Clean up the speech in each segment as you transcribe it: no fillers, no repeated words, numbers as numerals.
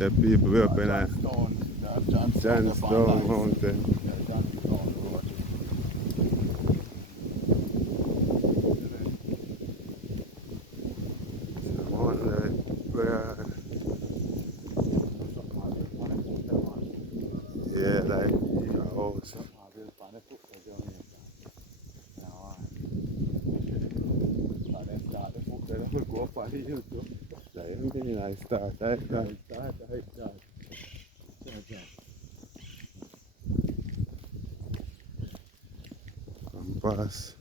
The people way up in Johnstone Mountain. Yeah, Johnstone Road. Yeah, like a house. Go up on the hill too. Like, really nice start, like that. Come pass.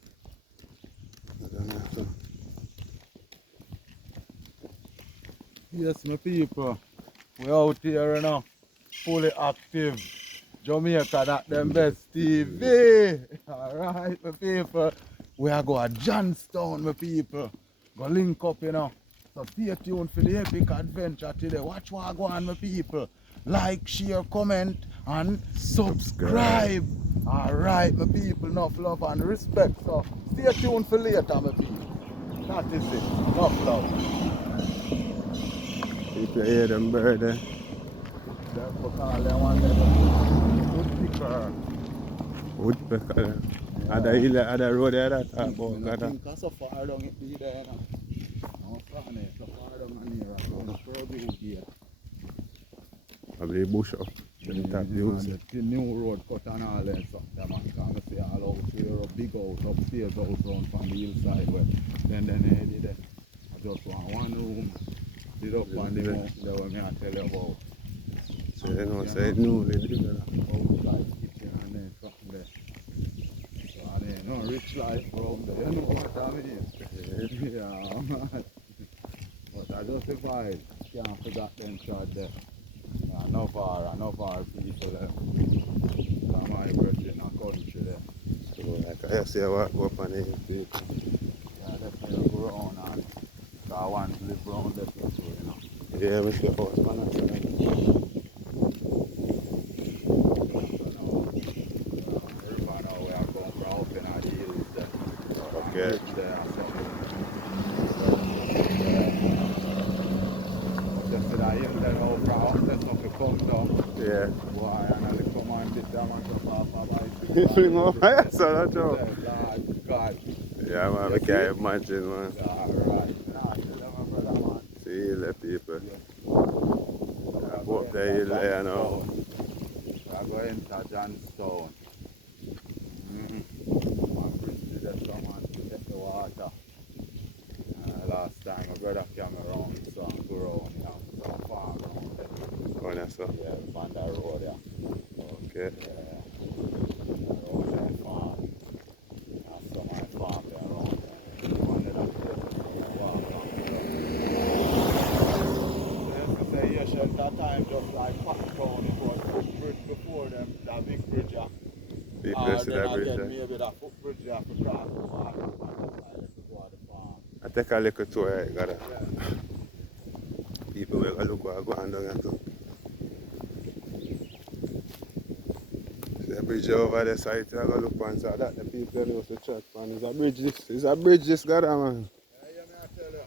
I don't know. So. Yes, my people, we out here you know, fully active. Jamaica, that them best TV. Alright, my people. We are going to Johnstone, my people. Go link up, you know. So stay tuned for the epic adventure today. Watch what I go on, my people. Like, share, comment, and subscribe. Alright, my people. Enough love and respect. So stay tuned for later, my people. That is it. Enough love. People hear them bird there. Woodpecker there. Other hill, other road there that talk about I think so far down it be there now. No funny, so far down here. Probably bush up. The top views. The new road cut and all that stuff. Them man come see all out here a big house upstairs house round from the hillside where then headed there. I just want one room. Did up on the mountain there where me I tell you about. So you know, say new they do that. Outside kitchen and then something there. So and then no rich life around there, you know what I mean? Yeah, man. But I just the vibe. Can't forget them shot there. No far people there. From my birth in a country there. So like I say what go up on the hill people. Yeah, that's where you go around and I want to live around there too, you know. Yeah, we see a house man. Okay. Yeah. Why? And I come on this time and just off my bike. Fling off my ass, so that's all. God. Yeah, man, I can't imagine, man. Alright. Nah, brother, man. See the people. Yeah. I go up the hill there now. I go into Johnstone. One bridge to the someone to get the water. Last time my brother came around, so I go around, you know, some farm around there. Oh, that's so. Yeah, on that road, yeah. Okay. Yeah. Around that farm. And some of my farm there around there. One of them places where I walk around there. So say, yes, at that time, just like Pakistan, it was footbridge before them, that big bridge, yeah. People see that bridge there. Maybe that footbridge there for cross the water, and I take a little tour, I gotta. yeah. People will look what I go on down here too. The bridge over the side, I go look on so that the people know to chat man. It's a bridge this got man. Yeah, I tell you.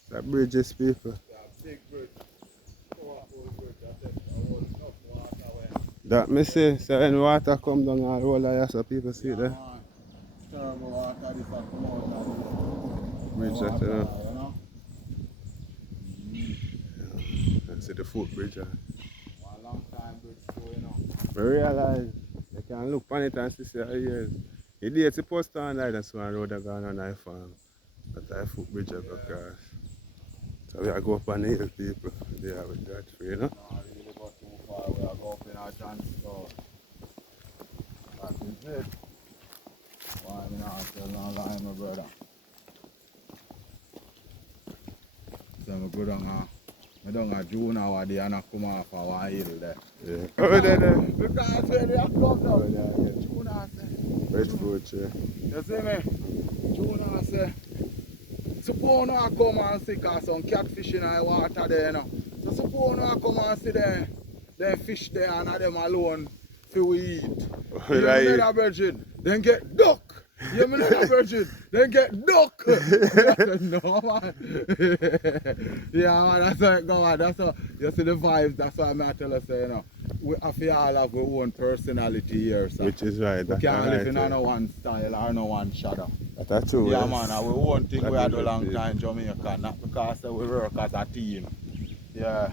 It's a bridge this people. It's a big bridge. Powerful bridge, I tell you. I hold enough water when. That me say, so when water come down and roll like that so people see there. Storm water, this will come out of Bridge that, you know. Yeah. And see the footbridge. One long time bridge too, you know. I realize you can look on it and see years. You did supposed to like that one road that gone on I farm. But I footbridge up across. So we are go up on the hill people. They have it that free, you know? No, really go too far. We are go up in our Johnstone. That is it. Why me not tell no lie, my brother. So I go down a June hour there and I come off a one hill there. Yeah. Oh, there. Because where they have come down, June I say. West Road, yeah. You see me? June I say. Suppose I come and see cause some catfish in the water there, you know. So suppose I come and see them fish there and them alone for we eat. You know that virgin, then get duck. You mean the virgin? Then get duck. I said, no man. Yeah man, that's how it go on. That's how you see the vibes, that's what I'm tell us, you know. We have to all have our own personality here, so. Which is right. We can't live in right, no one style or no one shadow. That's true. Yeah yes. man, and we one thing That we had is a long it. time in Jamaica, not because we work as a team. Yeah.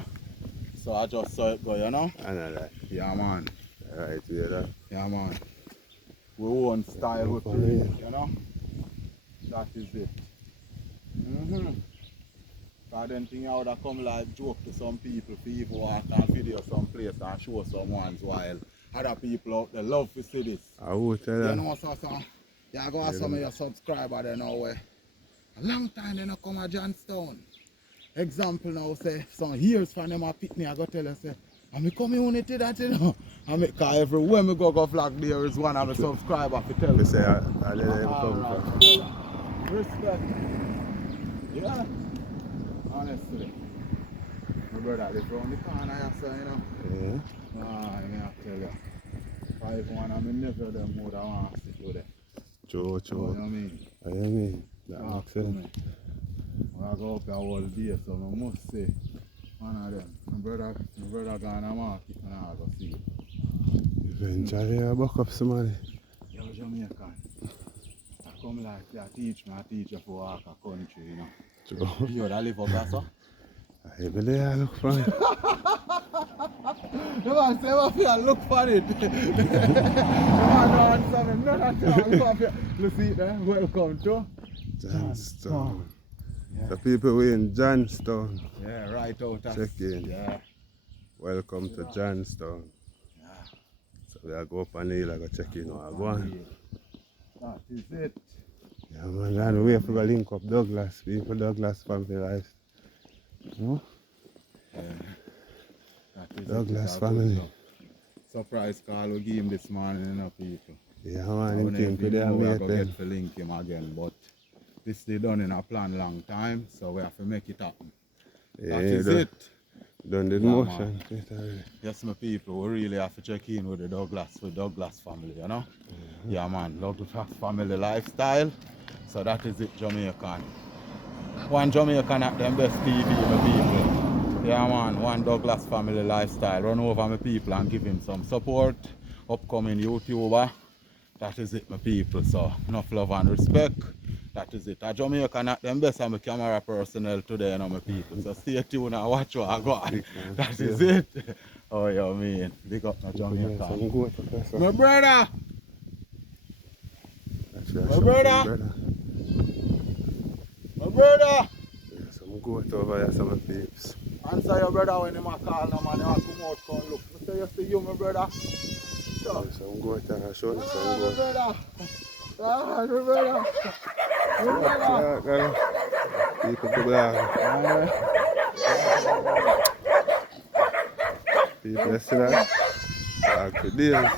So I just saw it go, you know? I know that. Yeah man. Right, yeah, that. Yeah man. We own style with people, you know? That is it. I don't think I would have come like joke to some people walk and video some place and show someone's while other people out there love to see this. I will tell You you. know so you go ask some of your subscribers there now where a long time they not come to Johnstown. Example now say some years from them a pick me, I go tell you say I'm a community that you know. I mean, cause everywhere me go vlog there is one of my subscribers to tell They me. say I let them come Right. Respect. Yeah. Honestly. My brother live round the corner here, so you know. Yeah. Ah, I tell you. 5-1 I mean never them would want to sit with it. True. You know what I mean? I mean, that Talk makes to sense. me. I go up there all day, so I must say one of them. My brother gone to market and I go see it. Eventually I buck up some money. Yo, Jamaican. I come like I teach you for walk a country, you know. True. You that live up there, so? I believe I look for it. The man say, what you look for it? The man don't understand none at all. You see it there? Welcome to Johnstown. Yeah. The people we in Johnstown. Yeah, right out of Check in. Yeah. Welcome to Johnstown. Yeah. So we are go up on the hill, I go check in how I go on. That is it. Yeah man, and we have to go link up Douglas, people Douglas family life. No? Yeah. That is Douglas it. family. Surprise call we give him this morning, you know, people. Yeah man, him I came today and we meet are going to them. get to link him again, but this they done in a plan long time, so we have to make it happen. Yeah, That is done, it. done the Yeah, motion. Yes, my people, we really have to check in with the Douglas family, you know? Yeah, man, Douglas family lifestyle. So that is it, Jamaican. One Jamaican at them best TV, my people. Yeah, man, one Douglas family lifestyle. Run over my people and give him some support. Upcoming YouTuber. That is it, my people. So, enough love and respect. That is it. A Jamaican at them best, I'm a camera personnel today, you know, my people. So stay tuned and watch what I got. That is it. Oh, you mean? Big up my Jamaican. My brother! My brother! My brother! Yeah, some goat over here, some peeps. Answer your brother when him a call no man, you come out, come look. I say you see you, my brother. So. Yeah, some goat and I show you some My goat. brother! My brother! My brother! People to blog. People that see that. Talk for days.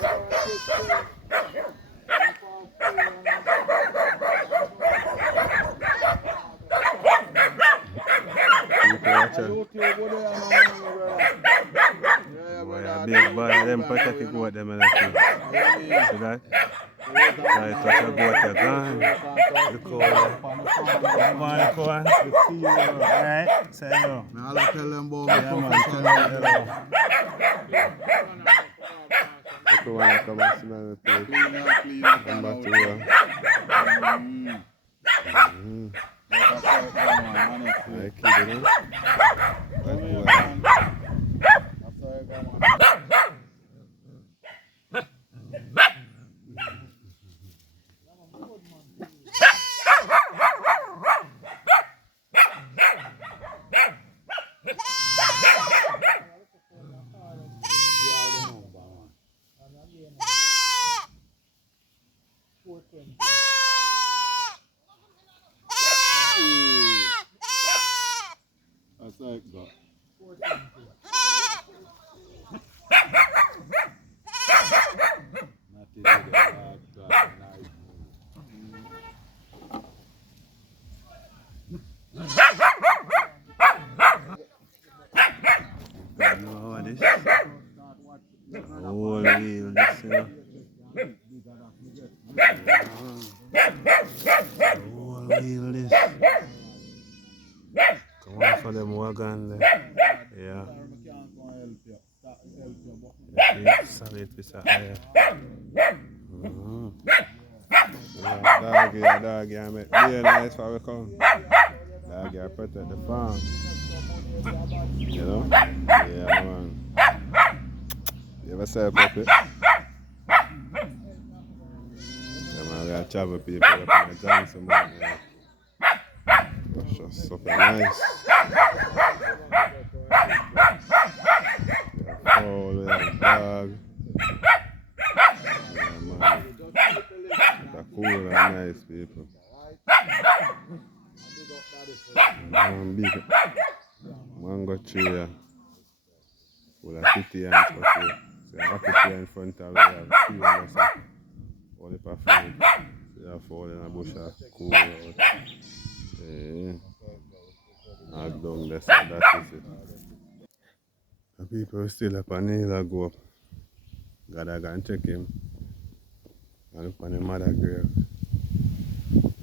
People watching. Boy, a big boy, them protect the goat, them and that. See that? Try to touch a goat, you're gone. The cow there. Come on, come on. Alright, say hello. I'll tell them about Yeah, man, tell them hello. If you want to come and smell the place, come back to work. I kid you, That's how it goes. I know how this. Whole wheel, this, you know. Whole wheel this. Come on for them wagon there. Yeah. Sorry if it's a higher. Yeah, doggy, I make real nice for we come. Doggy, I protect the farm. You know? Yeah, man. You ever say a puppy? Yeah, man, we are travel people up in the Johnson, man. Yeah. That's just super nice. Yeah, fowl, yeah, dog. Yeah, man. They're cool and nice people. Big mango tree, yeah. Full of kitty and stuff here. So you have a kitty in front of you, have a tree and stuff. All the food. So you have fall in a bush of cool out. Yeah. Hard down there, so that is it. The people still up on the hill and go up. Gotta go and check him and look on the mother grave.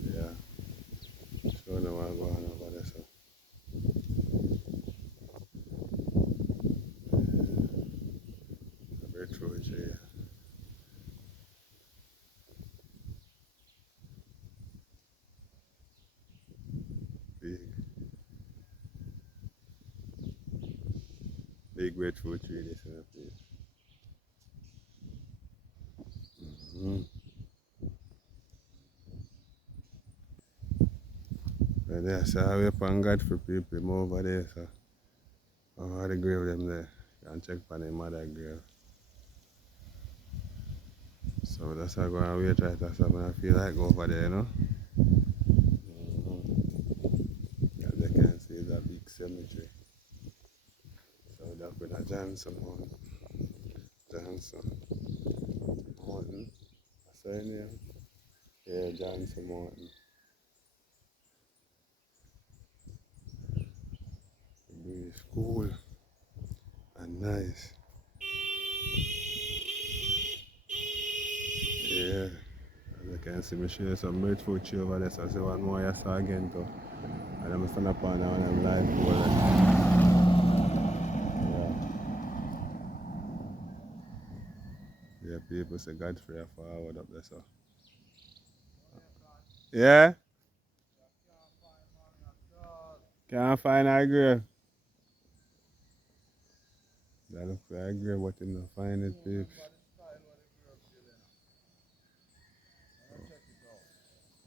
Yeah. So now I go on over there, so. A breadfruit tree, yeah. Big. Big breadfruit tree, this one, please. Mm-hmm. But yeah, so I wait on God for people move over there, so. Oh, the grave them there. You can check for the mother grave. So that's why I go and wait right there. So when I feel like go over there, you know. As you can see, it's a big cemetery. So that's with a Johnson Mountain. Johnson Mountain. That's the name. Yeah, Johnson Mountain. The breeze cool and nice. Yeah. As you can see, me show you some breadfruit tree over there. So I see one more I saw again too. And I'm stand up on that one and live pole. Yeah. Yeah, people say God free forward up there, so. Yeah? Can't find our grave. That looks like a grave, but you not find it, peeps.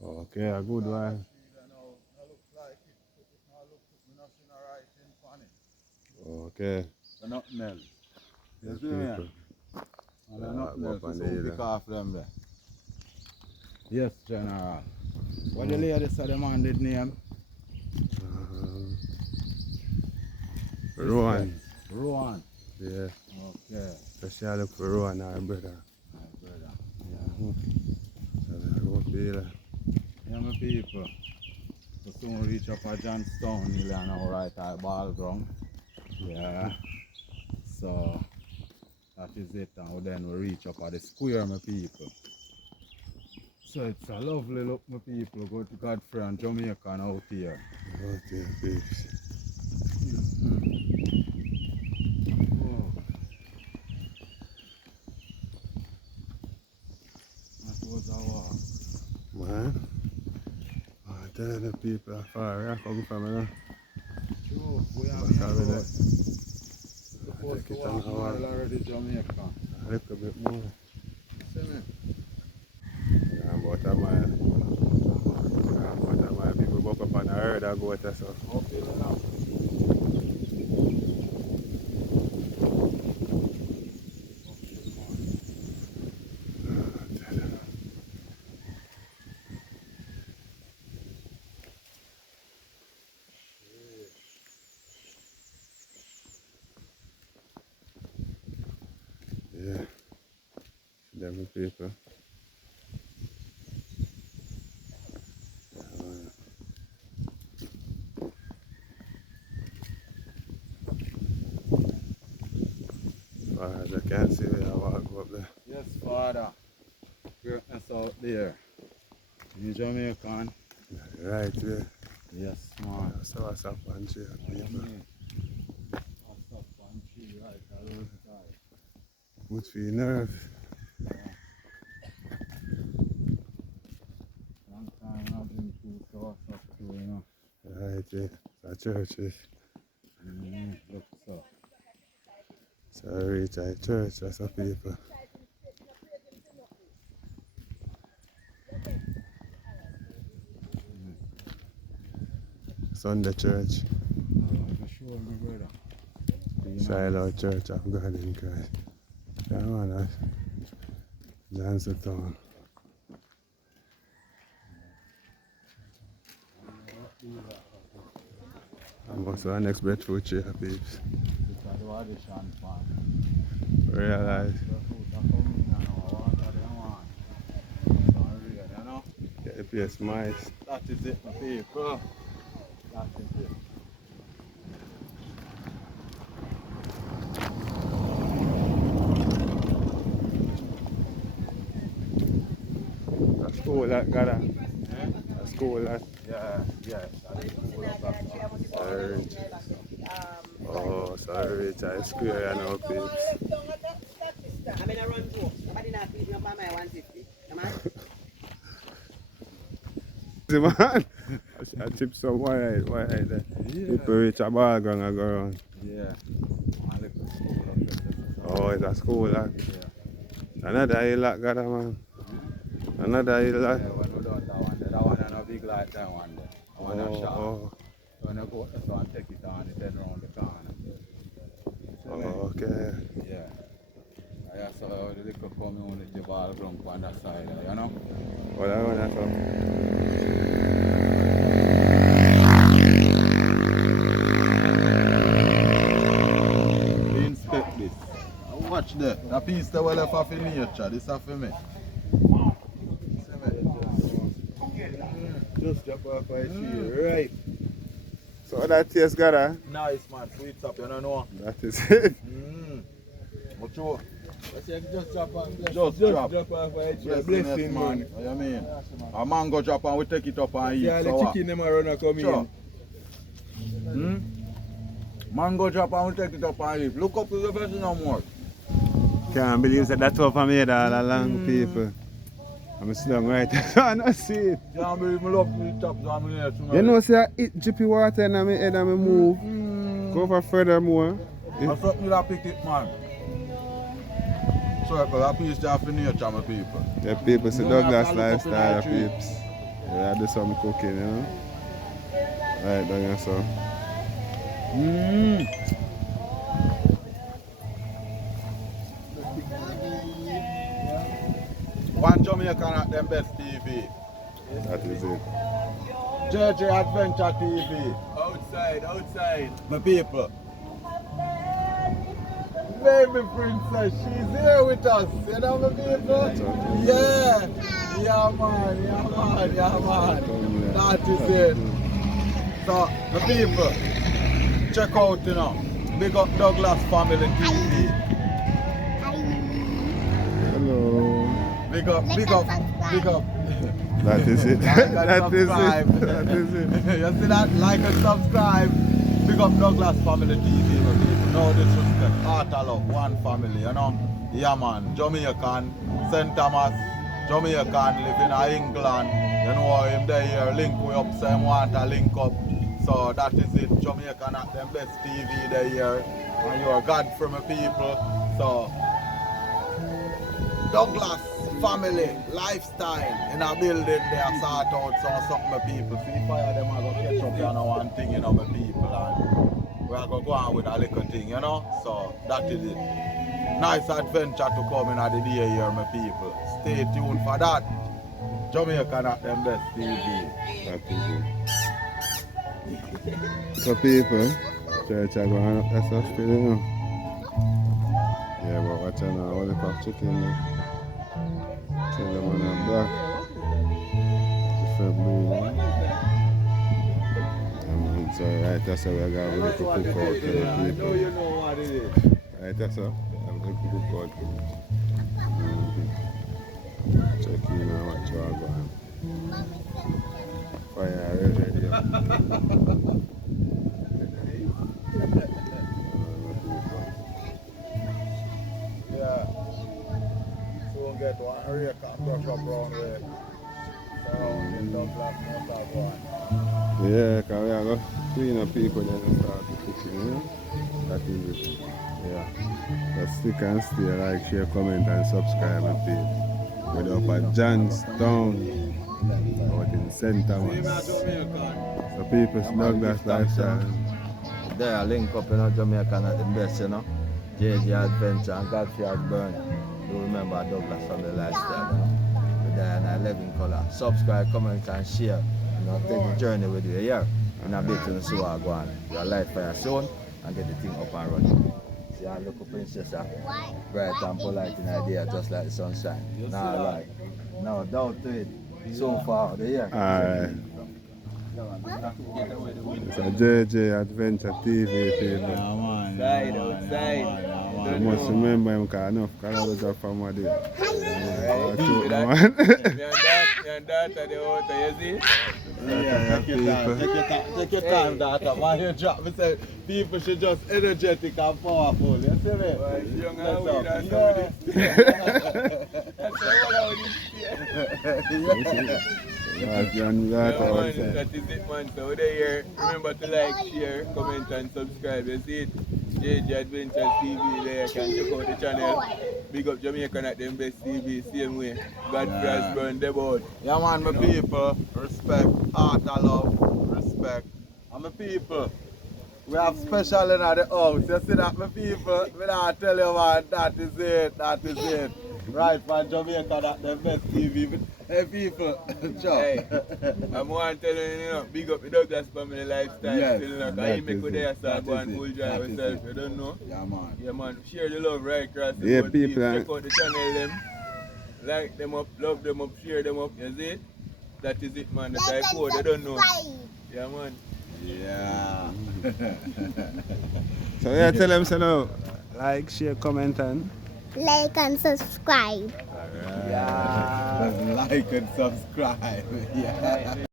Okay, a good one. Okay. Nothing else. Yeah, You see me? people. And nothing else. Up on So the pick hill. off them there. Yes, General. What the Mm. lady said the man did name? Um, Rowan. Rowan. Yeah. Okay. So she look for Rowan, our brother. My brother. Mm-hmm. So I go up here. Yeah, my people. So soon we reach up at Johnstown, Hill and our right eye ball ground. Yeah. So that is it. And then we reach up at the square, my people. So it's a lovely look, my people. Go to Godfrey and Jamaican out here. Out here, peeps. Oh, that was a walk. Man. I'm telling the people how far where I come from, you know. True, we have But here sorry road. that. Supposed Take to it on walk a mile walk. already Jamaica. A little bit more. See me? Yeah, about a mile. Yeah, about a mile. People walk up on a herd and go there, so. Okay, now. Yeah. Them people. As far as I can see, we have walk up there. Yes, Father. Greatness out there. You Jamaican? Right, yeah. Yes, man. So what's up on tree, people? What's up on tree right outside? Good for your nerve. Long time I've been through, so what's up too, you know? Right, yeah. It's a church, yeah. Look, so. So I reach a church, that's a people. Sunday church. For sure, my brother. Shiloh Church of God in Christ. Yeah, man, that's St.thomas. I'm also our next breadfruit tree, peeps. This is the audition farm. Realize. The fruit are coming in and water they want. So real, you know? Get the place nice. That is it, my people. That is it. That's cool, that got that. Eh? That's cool, that. Yeah, yeah. That is cool of that. Sorry. Oh, sorry, it's a square, you know, peeps. I mean, I run through. Nobody not feed your mama 150. Come on. See, man, I tip some wire there. People reach a ball gang and go around. Yeah. I live in school. Oh, it's a school, that. Yeah. Another hill, that got that, man. Another hill, Yeah, that. when we done that one and a big light that one there. That one a shot. Oh, So when I go to and take it on, it head around the corner. oh, okay. Yeah. I saw the little community ball ground on that side, you know? Well, that one, that's up. Inspect this. Watch that. That piece that well left in nature. This is for me. Just drop off by tree, right? So that taste got that? Nice man, sweet up, you don't know. That is it. What you? Just drop on. Just drop. Drop off by Blessing, man. What you mean? A mango drop and we take it up and eat. Yeah, so the chicken them are gonna come sure. in. Mango drop and we take it up and eat. Look up to the person no more. Can't believe that that's what I made all along, people. I'm sitting right there, so I don't see it. Can't believe me love the chops and me here. You know, see, I eat drippy water in my head and I move. Go for furthermore. I thought me that pick it, man. So, because I piece of nature, my people. The people say No, Douglas I can't look up in lifestyle, our tree. peeps. Yeah, I do some cooking, you know. Right down here, so. One Jamaican at them best TV. That is it. JJ Adventure TV. Outside. My people. Baby princess, she's here with us. You know my people? Yeah. Yeah man. That is it. So the people, check out, you know. Big up Douglas Family TV. Hello. Big up. That is it. Like and That is subscribe. it. That is it. You see that? Like and subscribe. Big up Douglas Family TV, my people. No disrespect. Heart of love, one family, you know. Yeah man, Jamaican, St.thomas, Jamaican living in England. You know him there here, link we up, so him want to link up. So that is it, Jamaican at them best TV there here. And you're God for my people. So Douglas Family lifestyle in a building there sort out something my people. See fire them are gonna catch up on one thing, you know, my people, and we are gonna go on with a little thing, you know. So that is it. Nice adventure to come in at the day here, my people. Stay tuned for that. Jamaican at them best TV. That is it. So people, church are going up, that's us still, you know. Yeah, but watch out now, all the pop chicken there. Tell them on that black. Different breed, so right, that's how we got a little cook out to the people. You know what it is. Right, that's how we have a little cook out. Check in and watch what going on. Fire ready. Yeah. Soon get one rake and brush up round way. Surrounding Douglas Motor going. Yeah, because we are going to clean up people then and start to cooking, you know? That is it. Yeah. So stick and stay, like, share, comment, and subscribe and page. We're up at Johnstown, out in St.thomas. So people, Douglas lifestyle. There, link up in Jamaican at the best, you know. JJ Adventure and Godfrey's Burn. You remember Douglas from the lifestyle, you know. We're there in a living color. Subscribe, comment, and share. You know, take the journey with you here. In a bit in the sewer go on. Your light fire soon and get the thing up and running. See our local princess, bright and polite in idea, just like the sunshine. Now, like, no doubt to it. So far, the year. Alright. It's a JJ Adventure TV, people. Outside. You must remember him because enough colors are from what there. Me and that at the water, you see? Yeah, take your time, daughter. Man, you drop me say people should just energetic and powerful. You see me? Young and weed and that's all that is it, man. So over here, remember to like, share, comment and subscribe. You see it? JJ Adventures TV there. You can check out the channel. Big up Jamaican at them best TV, same way. God bless, bro, and debout. Yeah, man, my people. Respect, heart and love, respect. And my people, we have special in the house. You see that, my people? When I tell you, man, that is it. Right from Jamaica, that the best TV. Hey, people, Hey, I'm one telling you, know, big up the Douglas family lifestyle. Yes, Still, you know, that you make is good it, there, start that go is and it, full drive that is yourself. it. You don't know? yeah, man. Yeah, man. Share the love right across the Yeah, board. people, Check out the channel, them. Like them up, love them up, share them up. You see it? That is it, man. The type code, they don't know. Yeah, man. Yeah. So yeah, tell them so now. Like, share, comment and Like and subscribe. Yeah. Like and subscribe. Yeah.